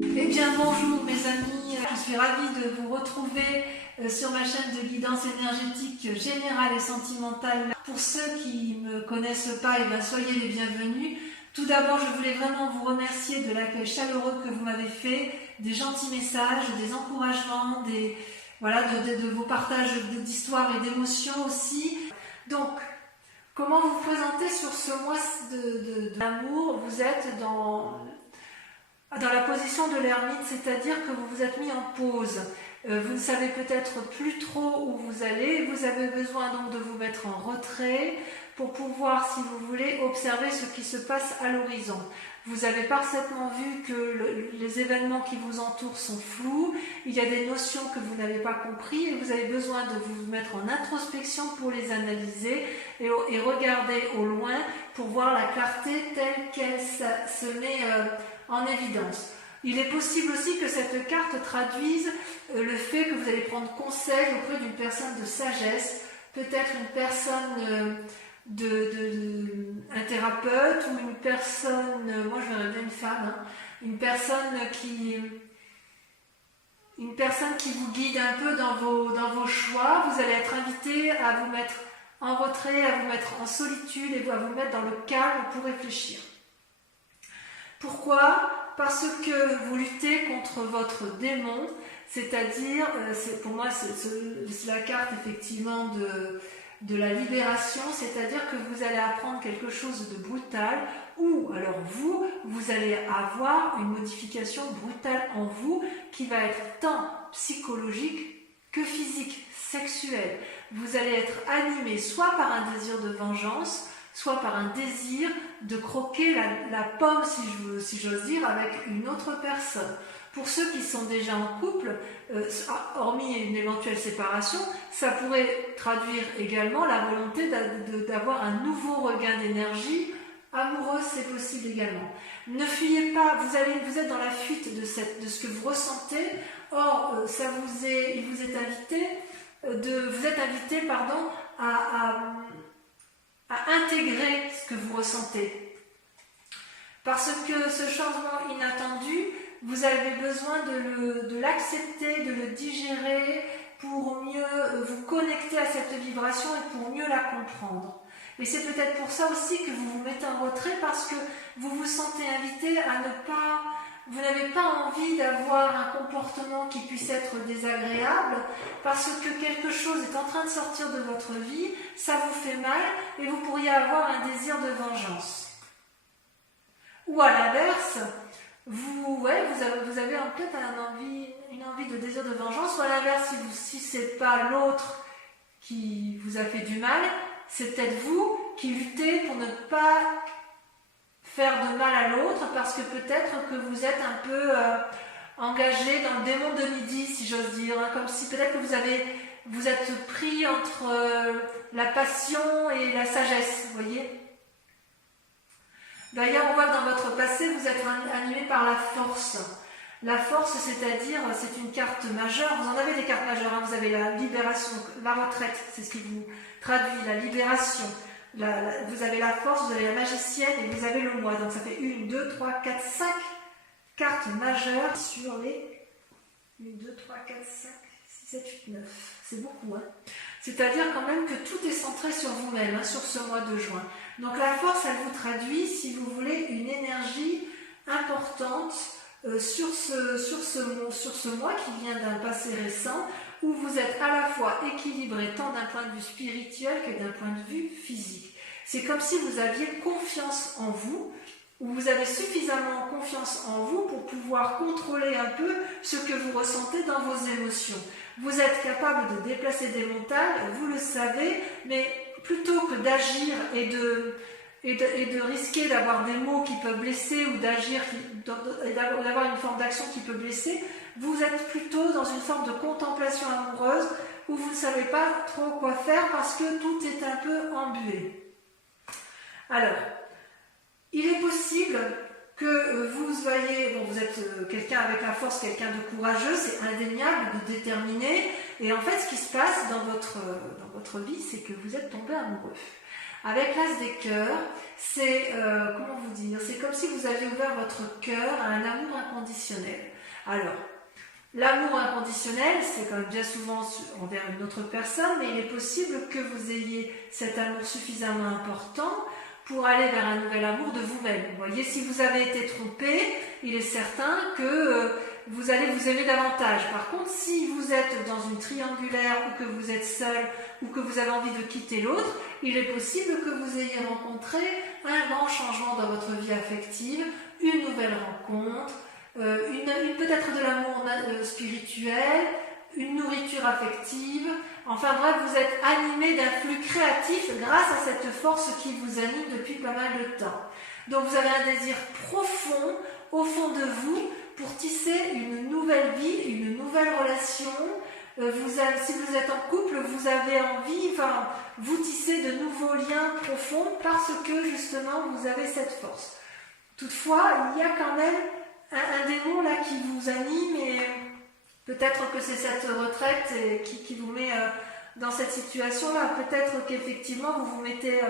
Eh bien bonjour mes amis, je suis ravie de vous retrouver sur ma chaîne de guidance énergétique générale et sentimentale. Pour ceux qui ne me connaissent pas, soyez les bienvenus. Tout d'abord, je voulais vraiment vous remercier de l'accueil chaleureux que vous m'avez fait, des gentils messages, des encouragements, de vos partages d'histoires et d'émotions aussi. Donc, comment vous présenter sur ce mois d'amour? Vous êtes dans la position de l'ermite, c'est-à-dire que vous vous êtes mis en pause. Vous ne savez peut-être plus trop où vous allez. Vous avez besoin donc de vous mettre en retrait pour pouvoir, si vous voulez, observer ce qui se passe à l'horizon. Vous avez parfaitement vu que les événements qui vous entourent sont flous. Il y a des notions que vous n'avez pas comprises et vous avez besoin de vous mettre en introspection pour les analyser et regarder au loin pour voir la clarté telle qu'elle se met en évidence. Il est possible aussi que cette carte traduise le fait que vous allez prendre conseil auprès d'une personne de sagesse, peut-être une personne, un thérapeute ou une personne, moi je verrais bien une femme, une personne qui vous guide un peu dans vos choix. Vous allez être invité à vous mettre en retrait, à vous mettre en solitude et à vous mettre dans le calme pour réfléchir. Pourquoi ? Parce que vous luttez contre votre démon, c'est-à-dire, pour moi c'est la carte effectivement de la libération, c'est-à-dire que vous allez apprendre quelque chose de brutal, ou alors vous allez avoir une modification brutale en vous qui va être tant psychologique que physique, sexuelle. Vous allez être animé soit par un désir de vengeance, soit par un désir de croquer la pomme, si j'ose dire, avec une autre personne. Pour ceux qui sont déjà en couple, hormis une éventuelle séparation, ça pourrait traduire également la volonté d'avoir un nouveau regain d'énergie amoureuse, c'est possible également. Ne fuyez pas, vous êtes dans la fuite de ce que vous ressentez. Or, il vous est invité, à intégrer ce que vous ressentez. Parce que ce changement inattendu, vous avez besoin de l'accepter, de le digérer pour mieux vous connecter à cette vibration et pour mieux la comprendre. Et c'est peut-être pour ça aussi que vous vous mettez en retrait, parce que vous vous sentez invité à vous n'avez pas envie d'avoir un comportement qui puisse être désagréable, parce que quelque chose est en train de sortir de votre vie, ça vous fait mal et vous pourriez avoir un désir de vengeance. Ou à l'inverse, vous avez peut-être une envie de désir de vengeance, ou à l'inverse, si ce n'est pas l'autre qui vous a fait du mal, c'est peut-être vous qui luttez pour ne pas faire de mal à l'autre, parce que peut-être que vous êtes un peu engagé dans le démon de midi, si j'ose dire, comme si peut-être que vous êtes pris entre la passion et la sagesse, vous voyez. D'ailleurs, on voit que dans votre passé, vous êtes animé par la force. La force, c'est-à-dire, c'est une carte majeure. Vous en avez des cartes majeures, vous avez la libération, la retraite, c'est ce qui vous traduit, la libération. Vous avez la force, vous avez la magicienne et vous avez le moi. Donc ça fait 1, 2, 3, 4, 5 cartes majeures sur les 1, 2, 3, 4, 5, 6, 7, 8, 9. C'est beaucoup, C'est-à-dire quand même que tout est centré sur vous-même, sur ce mois de juin. Donc la force, elle vous traduit, si vous voulez, une énergie importante sur ce mois qui vient d'un passé récent, où vous êtes à la fois équilibré tant d'un point de vue spirituel que d'un point de vue physique. C'est comme si vous aviez confiance en vous, ou vous avez suffisamment confiance en vous pour pouvoir contrôler un peu ce que vous ressentez dans vos émotions. Vous êtes capable de déplacer des montagnes, vous le savez, mais plutôt que d'agir et de risquer d'avoir des mots qui peuvent blesser ou d'avoir une forme d'action qui peut blesser, vous êtes plutôt dans une forme de contemplation amoureuse où vous ne savez pas trop quoi faire parce que tout est un peu embué. Alors, il est possible que vous soyez, vous êtes quelqu'un avec la force, quelqu'un de courageux, c'est indéniable, de déterminé, et en fait ce qui se passe dans votre vie, c'est que vous êtes tombé amoureux. Avec l'as des cœurs, c'est, comment vous dire, c'est comme si vous aviez ouvert votre cœur à un amour inconditionnel. Alors, l'amour inconditionnel, c'est quand même bien souvent envers une autre personne, mais il est possible que vous ayez cet amour suffisamment important pour aller vers un nouvel amour de vous-même. Vous voyez, si vous avez été trompé, il est certain que vous allez vous aimer davantage. Par contre, si vous êtes dans une triangulaire ou que vous êtes seul ou que vous avez envie de quitter l'autre, il est possible que vous ayez rencontré un grand changement dans votre vie affective, une nouvelle rencontre, peut-être de l'amour spirituel, une nourriture affective. Enfin bref, vous êtes animé d'un flux créatif grâce à cette force qui vous anime depuis pas mal de temps. Donc vous avez un désir profond au fond de vous pour tisser une nouvelle vie, une nouvelle relation. Si vous êtes en couple, vous avez envie, vous tissez de nouveaux liens profonds parce que justement vous avez cette force. Toutefois, il y a quand même un démon là qui vous anime et peut-être que c'est cette retraite qui vous met dans cette situation-là. Peut-être qu'effectivement vous vous mettez...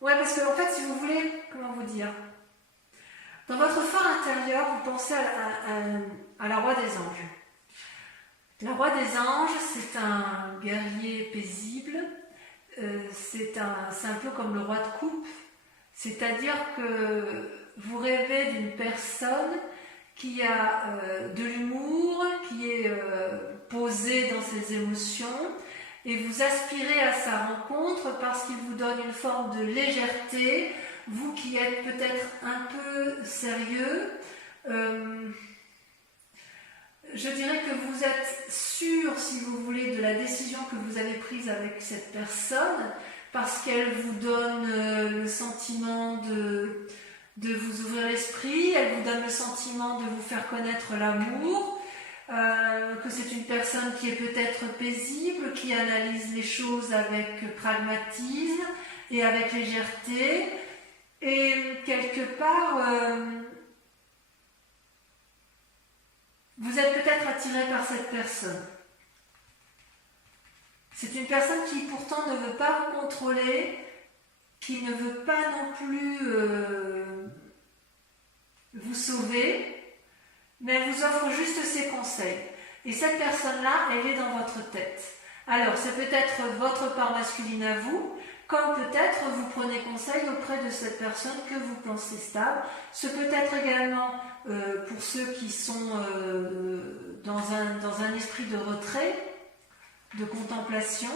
Ouais, parce que en fait, si vous voulez, comment vous dire, dans votre fort intérieur, vous pensez à la roi des anges. La roi des anges, c'est un guerrier paisible, c'est un peu comme le roi de coupe, c'est-à-dire que vous rêvez d'une personne qui a de l'humour, qui est posée dans ses émotions, et vous aspirez à sa rencontre parce qu'il vous donne une forme de légèreté, vous qui êtes peut-être un peu sérieux. Je dirais que vous êtes sûr, si vous voulez, de la décision que vous avez prise avec cette personne, parce qu'elle vous donne le sentiment de vous ouvrir l'esprit, elle vous donne le sentiment de vous faire connaître l'amour, que c'est une personne qui est peut-être paisible, qui analyse les choses avec pragmatisme et avec légèreté, et quelque part, vous êtes peut-être attiré par cette personne. C'est une personne qui pourtant ne veut pas vous contrôler, qui ne veut pas non plus vous sauver, mais elle vous offre juste ses conseils. Et cette personne-là, elle est dans votre tête. Alors, c'est peut-être votre part masculine à vous, comme peut-être vous prenez conseil auprès de cette personne que vous pensez stable. Ce peut être également pour ceux qui sont dans un esprit de retrait, de contemplation,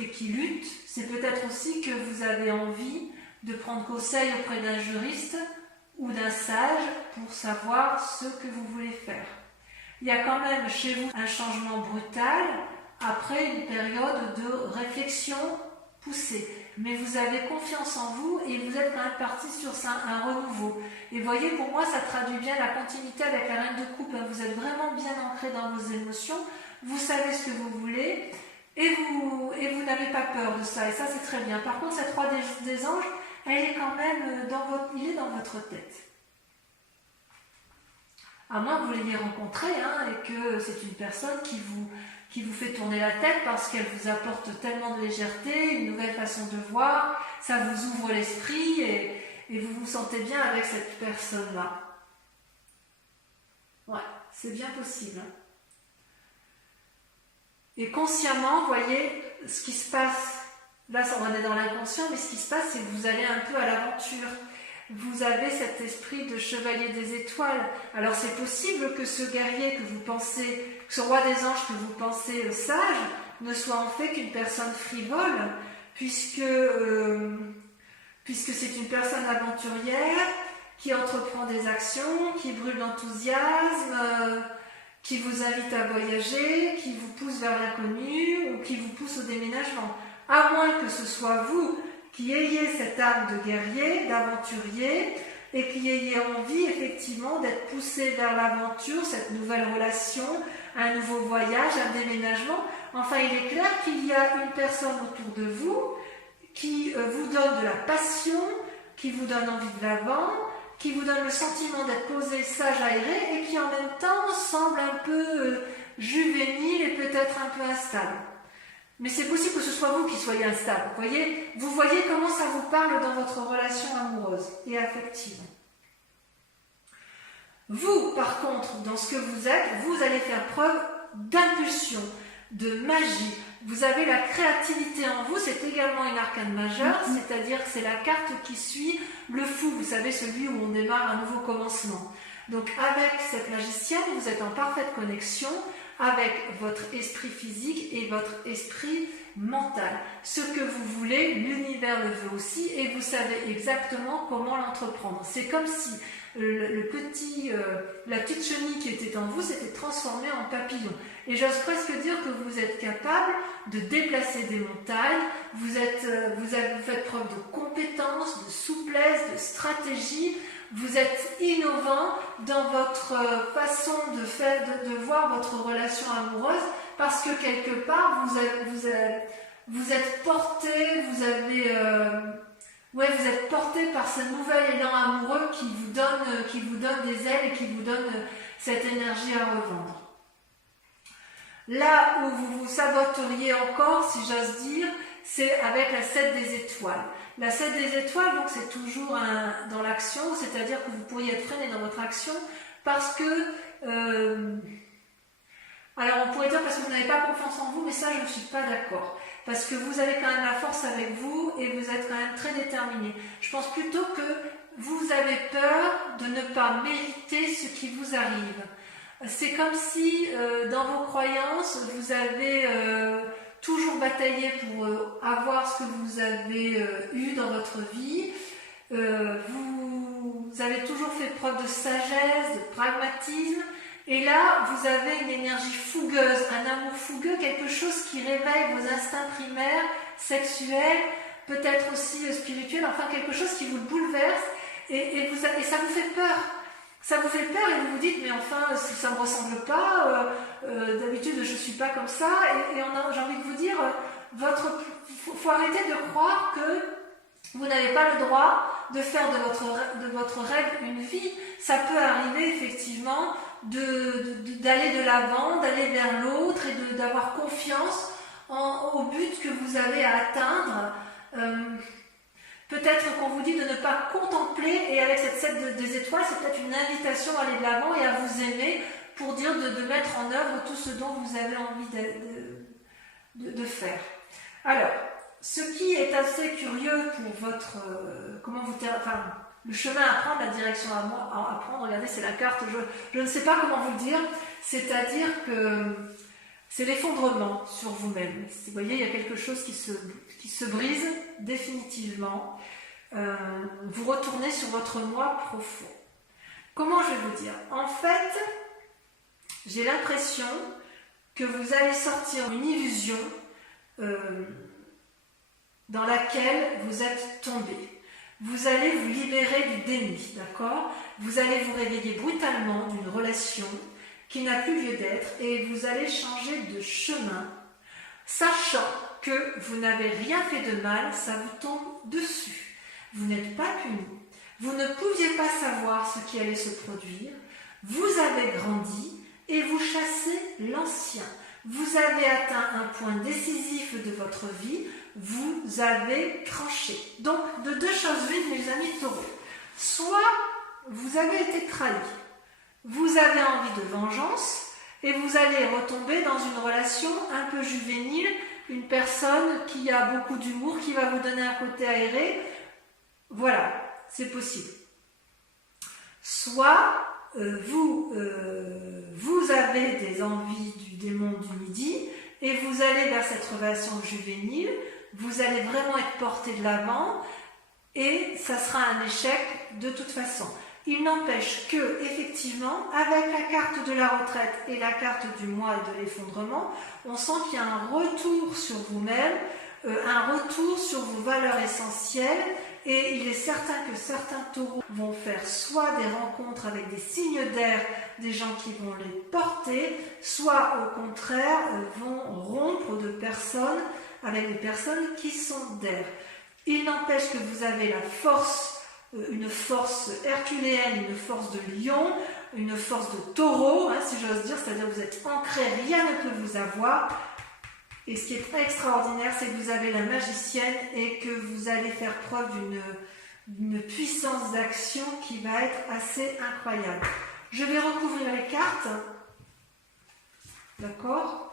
et qui luttent. C'est peut-être aussi que vous avez envie de prendre conseil auprès d'un juriste ou d'un sage pour savoir ce que vous voulez faire. Il y a quand même chez vous un changement brutal après une période de réflexion poussée. Mais vous avez confiance en vous et vous êtes quand même parti sur un renouveau. Et voyez, pour moi, ça traduit bien la continuité avec la reine de coupe. Vous êtes vraiment bien ancré dans vos émotions, vous savez ce que vous voulez et vous n'avez pas peur de ça. Et ça, c'est très bien. Par contre, cette roi des anges, elle est quand même il est dans votre tête. À moins que vous l'ayez rencontré et que c'est une personne qui vous fait tourner la tête parce qu'elle vous apporte tellement de légèreté, une nouvelle façon de voir, ça vous ouvre l'esprit et vous vous sentez bien avec cette personne-là. Ouais, c'est bien possible. Et consciemment, voyez, ce qui se passe, là on est dans l'inconscient, mais ce qui se passe, c'est que vous allez un peu à l'aventure. Vous avez cet esprit de chevalier des étoiles. Alors c'est possible que ce guerrier que vous pensez, ce roi des anges que vous pensez sage, ne soit en fait qu'une personne frivole, puisque c'est une personne aventurière qui entreprend des actions, qui brûle d'enthousiasme, qui vous invite à voyager, qui vous pousse vers l'inconnu ou qui vous pousse au déménagement. À moins que ce soit vous qui ayez cette âme de guerrier, d'aventurier, et qui ayez envie effectivement d'être poussé vers l'aventure, cette nouvelle relation, un nouveau voyage, un déménagement. Enfin, il est clair qu'il y a une personne autour de vous qui vous donne de la passion, qui vous donne envie de l'avant, qui vous donne le sentiment d'être posé, sage, aéré, et qui en même temps semble un peu juvénile et peut-être un peu instable. Mais c'est possible que ce soit vous qui soyez instable. Vous voyez comment ça vous parle dans votre relation amoureuse et affective. Vous, par contre, dans ce que vous êtes, vous allez faire preuve d'impulsion, de magie. Vous avez la créativité en vous, c'est également une arcane majeure, c'est-à-dire que c'est la carte qui suit le fou, vous savez, celui où on démarre un nouveau commencement. Donc avec cette magicienne, vous êtes en parfaite connexion avec votre esprit physique et votre esprit mental. Ce que vous voulez, l'univers le veut aussi et vous savez exactement comment l'entreprendre. C'est comme si la petite chenille qui était en vous s'était transformée en papillon. Et j'ose presque dire que vous êtes capable de déplacer des montagnes, vous faites preuve de compétence, de souplesse, de stratégie, vous êtes innovant dans votre façon de voir votre relation amoureuse parce que quelque part vous êtes porté, vous êtes porté par ce nouvel élan amoureux qui vous donne des ailes et qui vous donne cette énergie à revendre. Là où vous vous saboteriez encore, si j'ose dire, c'est avec la 7 des étoiles. La 7 des étoiles, donc c'est toujours dans l'action, c'est-à-dire que vous pourriez être freiné dans votre action parce que... alors on pourrait dire parce que vous n'avez pas confiance en vous, mais ça je ne suis pas d'accord. Parce que vous avez quand même la force avec vous et vous êtes quand même très déterminé. Je pense plutôt que vous avez peur de ne pas mériter ce qui vous arrive. C'est comme si dans vos croyances, vous avez toujours bataillé pour avoir ce que vous avez eu dans votre vie. Vous avez toujours fait preuve de sagesse, de pragmatisme. Et là, vous avez une énergie fougueuse, un amour fougueux, quelque chose qui réveille vos instincts primaires, sexuels, peut-être aussi spirituels, enfin quelque chose qui vous bouleverse et ça vous fait peur. Ça vous fait peur et vous vous dites, mais enfin, ça ne me ressemble pas, d'habitude je ne suis pas comme ça. J'ai envie de vous dire, faut arrêter de croire que vous n'avez pas le droit de faire de votre rêve une vie. Ça peut arriver effectivement d'aller de l'avant, d'aller vers l'autre et d'avoir confiance au but que vous avez à atteindre. Peut-être qu'on vous dit de ne pas contempler, et avec cette 7 des étoiles, c'est peut-être une invitation à aller de l'avant et à vous aimer pour dire de mettre en œuvre tout ce dont vous avez envie de faire. Alors, ce qui est assez curieux pour votre... le chemin à prendre, la direction à prendre, regardez, c'est la carte, je ne sais pas comment vous le dire, c'est-à-dire que c'est l'effondrement sur vous-même. Vous voyez, il y a quelque chose qui se brise définitivement. Vous retournez sur votre moi profond. Comment je vais vous dire? En fait, j'ai l'impression que vous allez sortir une illusion dans laquelle vous êtes tombé. Vous allez vous libérer du déni, d'accord? Vous allez vous réveiller brutalement d'une relation qui n'a plus lieu d'être et vous allez changer de chemin, sachant que vous n'avez rien fait de mal, ça vous tombe dessus. Vous n'êtes pas puni. Vous ne pouviez pas savoir ce qui allait se produire. Vous avez grandi et vous chassez l'ancien. Vous avez atteint un point décisif de votre vie. Vous avez tranché. Donc, de deux choses l'une, mes amis taureaux. Soit vous avez été trahi. Vous avez envie de vengeance et vous allez retomber dans une relation un peu juvénile, une personne qui a beaucoup d'humour, qui va vous donner un côté aéré. Voilà, c'est possible. Soit vous avez des envies du démon du midi et vous allez vers cette relation juvénile, vous allez vraiment être porté de l'avant et ça sera un échec de toute façon. Il n'empêche que, effectivement, avec la carte de la retraite et la carte du moi et de l'effondrement, on sent qu'il y a un retour sur vous-même, un retour sur vos valeurs essentielles, et il est certain que certains taureaux vont faire soit des rencontres avec des signes d'air, des gens qui vont les porter, soit au contraire vont rompre de personnes avec des personnes qui sont d'air. Il n'empêche que vous avez la force, une force herculéenne, une force de lion, une force de taureau, si j'ose dire, c'est-à-dire que vous êtes ancré, rien ne peut vous avoir. Et ce qui est extraordinaire, c'est que vous avez la magicienne et que vous allez faire preuve d'une puissance d'action qui va être assez incroyable. Je vais recouvrir les cartes, d'accord,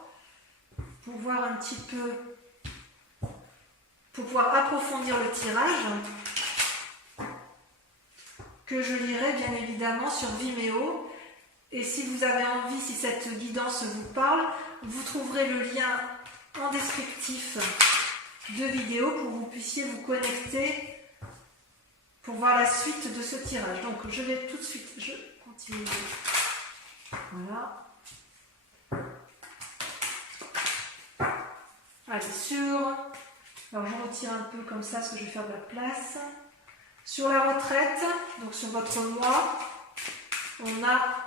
pour voir un petit peu, pour pouvoir approfondir le tirage, que je lirai bien évidemment sur Vimeo. Et si vous avez envie, si cette guidance vous parle, vous trouverez le lien en descriptif de vidéo pour que vous puissiez vous connecter pour voir la suite de ce tirage. Donc je vais tout de suite, je continue. Voilà. Allez, alors je retire un peu comme ça parce que je vais faire de la place. Sur la retraite, donc sur votre mois, on a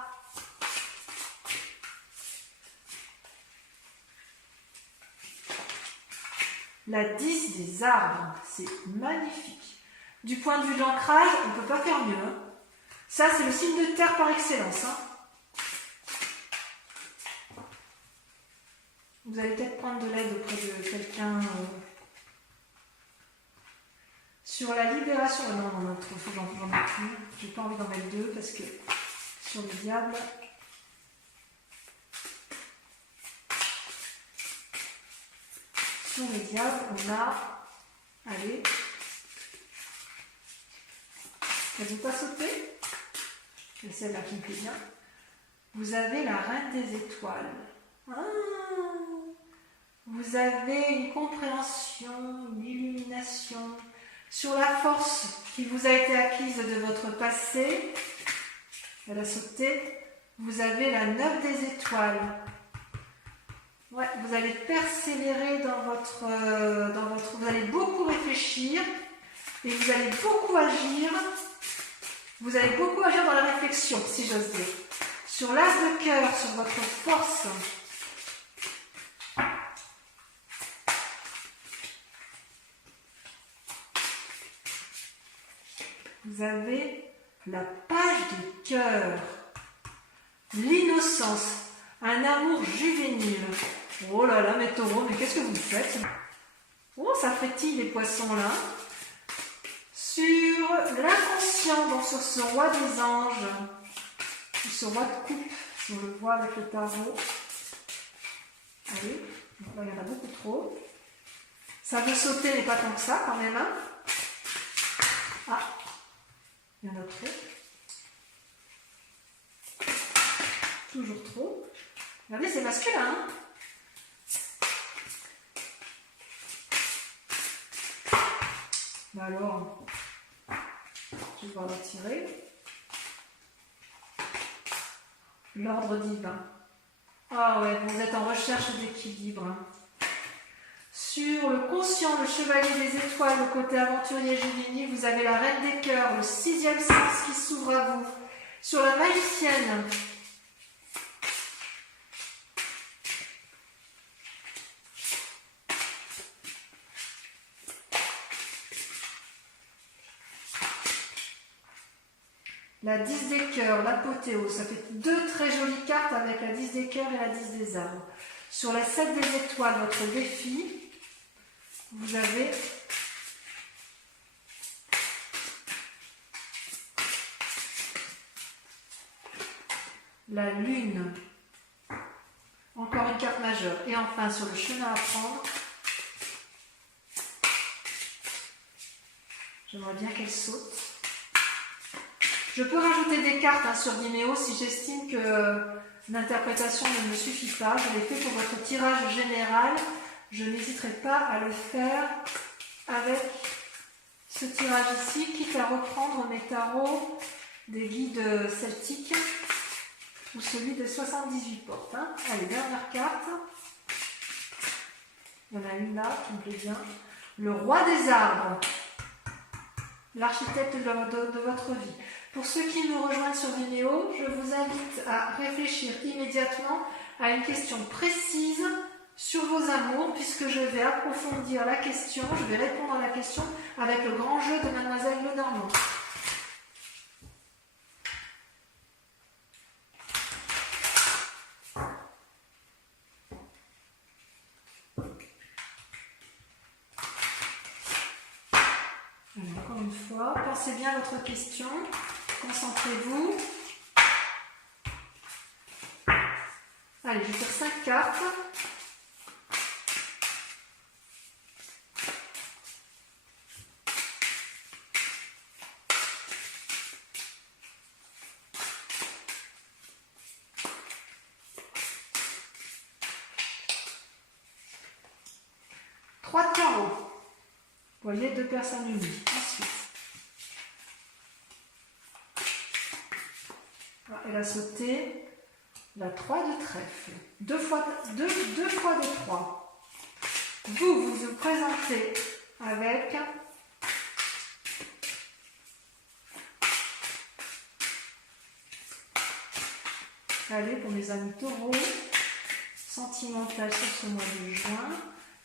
la 10 des arbres. C'est magnifique. Du point de vue de l'ancrage, on ne peut pas faire mieux. Hein. Ça, c'est le signe de terre par excellence. Hein. Vous allez peut-être prendre de l'aide auprès de quelqu'un sur la libération. Oh non, non, il faut que j'en mette une. J'ai pas envie d'en mettre deux parce que sur le diable. Sur le diable, on a. Allez. Elle ne veut pas sauter. C'est celle-là qui me plaît bien. Vous avez la reine des étoiles. Ah, vous avez une compréhension, une illumination sur la force qui vous a été acquise de votre passé. Elle a sauté. Vous avez la 9 des étoiles. Ouais, vous allez persévérer dans votre, vous allez beaucoup réfléchir et vous allez beaucoup agir. Vous allez beaucoup agir dans la réflexion, si j'ose dire. Sur l'as de cœur, sur votre force. Vous avez la page de cœur, l'innocence, un amour juvénile. Oh là là, mes taureaux, mais qu'est-ce que vous faites? Oh, ça frétille les poissons là. Sur l'inconscient, donc sur ce roi des anges, sur ce roi de coupe, si on le voit avec le tarot. Allez, là, il y en a beaucoup trop. Ça veut sauter, mais pas tant que ça quand même. Hein. Ah, il y en a trop. Toujours trop. Regardez, c'est masculin. Hein. Bah alors, je vais devoir le retirer. L'ordre divin. Ah ouais, vous êtes en recherche d'équilibre. Hein. Sur le conscient, le chevalier des étoiles, le côté aventurier Gémini, vous avez la reine des cœurs, le 6e sens qui s'ouvre à vous. Sur la magicienne, la 10 des cœurs, l'apothéose, ça fait deux très jolies cartes avec la 10 des cœurs et la 10 des arbres. Sur la 7 des étoiles, votre défi, vous avez la lune, encore une carte majeure. Et enfin, sur le chemin à prendre, j'aimerais bien qu'elle saute. Je peux rajouter des cartes hein, sur Vimeo si j'estime que l'interprétation ne me suffit pas. Je l'ai fait pour votre tirage général. Je n'hésiterai pas à le faire avec ce tirage ici, quitte à reprendre mes tarots des guides celtiques ou celui de 78 portes. Hein. Allez, dernière carte. Il y en a une là qui me plaît bien. Le roi des arbres. L'architecte de votre vie. Pour ceux qui me rejoignent sur Vimeo, je vous invite à réfléchir immédiatement à une question précise sur vos amours, puisque je vais approfondir la question, je vais répondre à la question avec le grand jeu de Mademoiselle Lenormand. Alors, encore une fois, pensez bien à votre question, concentrez-vous. Allez, je tire 5 cartes. Trois de carreau. Vous voyez, 2 personnes unies. Ensuite, elle a sauté la 3 de trèfle. 2 fois de 3. Vous vous présentez avec allez, pour mes amis taureaux, sentimental sur ce mois de juin.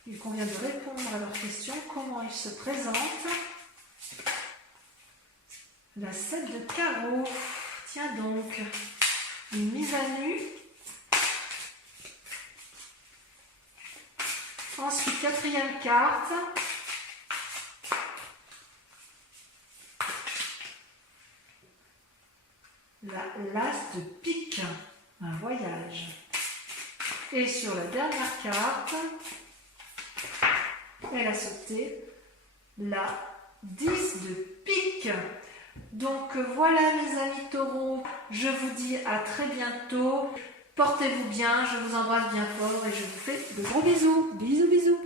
Il convient de répondre à leurs questions. Comment ils se présentent? La 7 de carreau. Tiens donc, une mise à nu. Ensuite, 4e carte. L'as de pique, un voyage. Et sur la dernière carte, elle a sauté la 10 de pique. Donc voilà mes amis taureaux, je vous dis à très bientôt. Portez-vous bien, je vous embrasse bien fort et je vous fais de gros bisous. Bisous, bisous.